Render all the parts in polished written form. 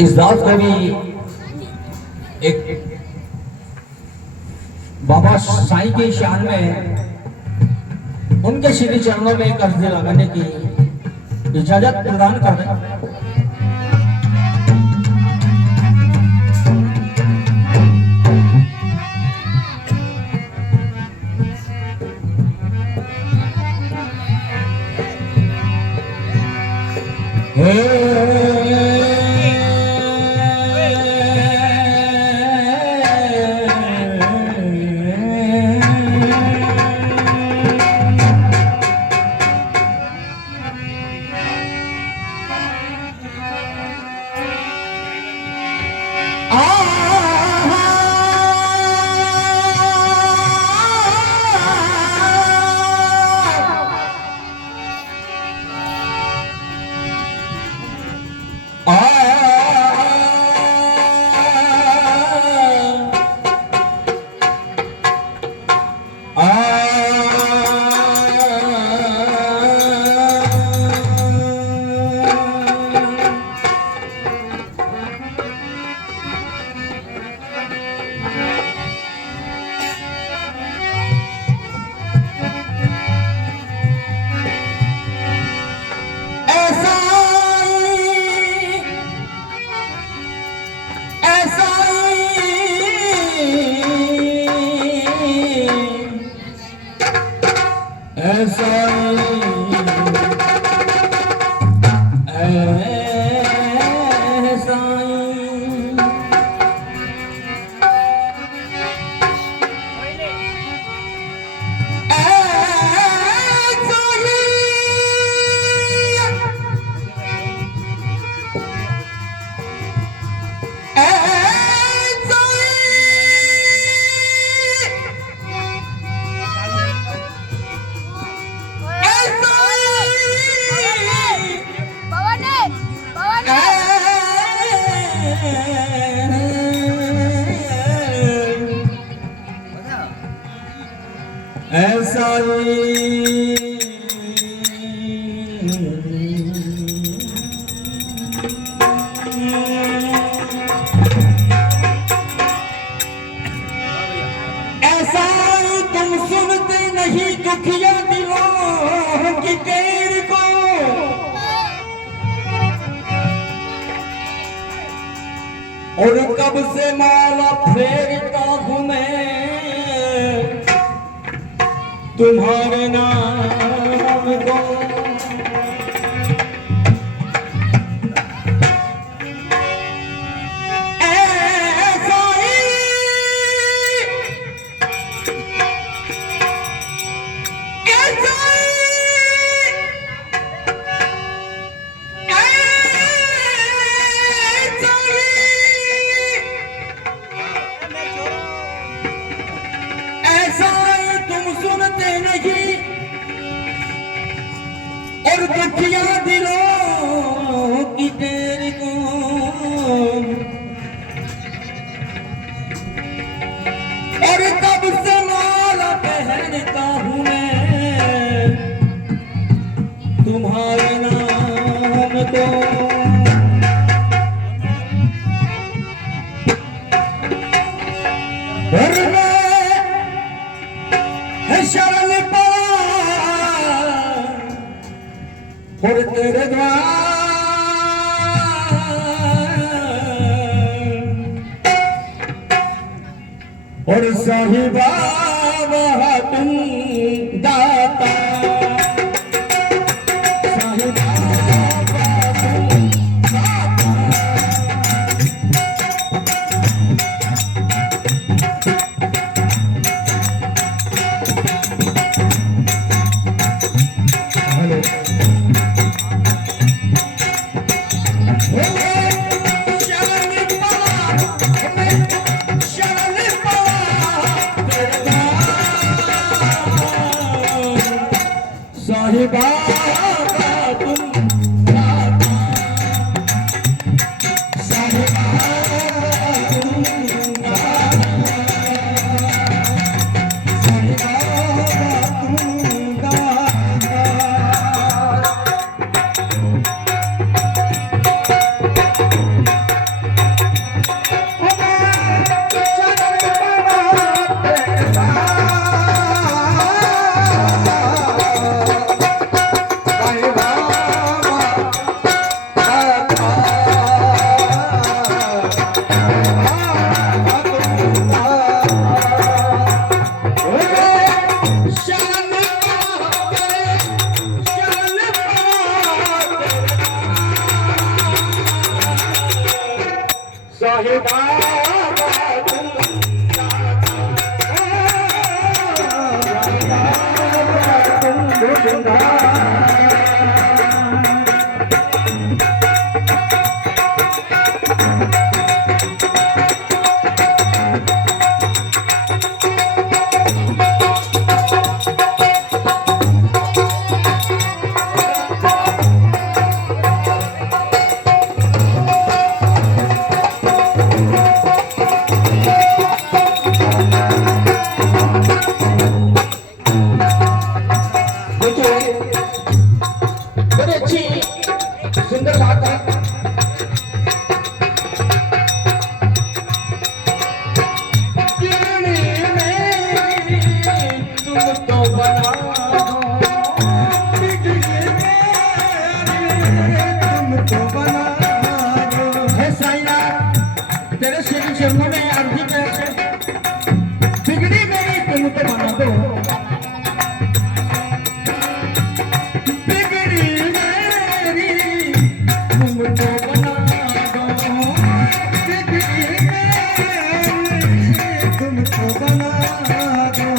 इस दास को भी एक बाबा साईं की शान में उनके श्री चरणों में एक अर्जी लगाने की इजाजत प्रदान कर दें। ऐसा तुम सुनते नहीं दुखिया दिलों की टेर को, और कब से माला फेरता हूं मैं तुम्हारे नाम को। और दुखिया दिलों की तेरे को, और कब से माला पहनता हूँ मैं तुम्हारे नाम को। और मैं शरण पड़ा और तेरे द्वार, और साहिबा वह तुम दाता, साहिबा तुम दाता। साहिबा तुम दाता, साहिबा तुम दाता, साहिबा तुम दाता। साहिबा बड़ी अच्छी सुंदर बात है। तुम तो बना तेरे श्री चरणों में अर्जी कैसे बिगड़ी मेरी तुम तो बना दो बिगड़ी मेरी तुम तो बना दो बिगड़ी मेरी तुम तो बना दो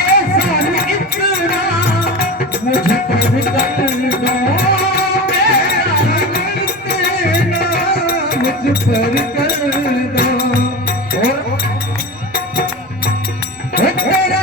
ऐसा इतना मुझे पर कर दो मुझ पर कर दो और तेरे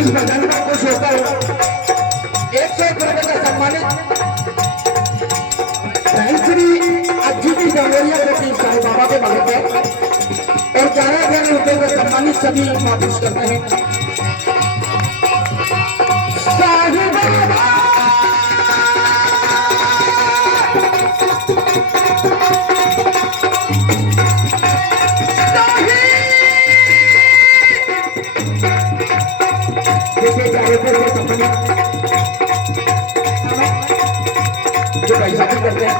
इस भजन का खुश होकर 101 रुपये का सम्मानित श्री अज्जू की जमोरिया के साईं बाबा के भगत है और 11,000 रुपये का सम्मानित सभी महापुरुष करते हैं। साईं बाबा जो पैसा भी करते हैं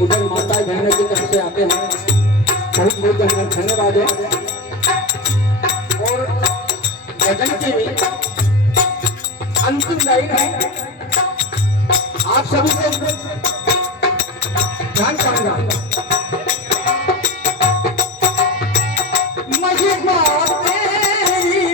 उधर माता बहनों की तरफ से आते हैं, बहुत बहुत धन्यवाद है। और भजन की भी अंतिम लाइन है, आप सभी से ध्यान करूंगा। महिमा तेरी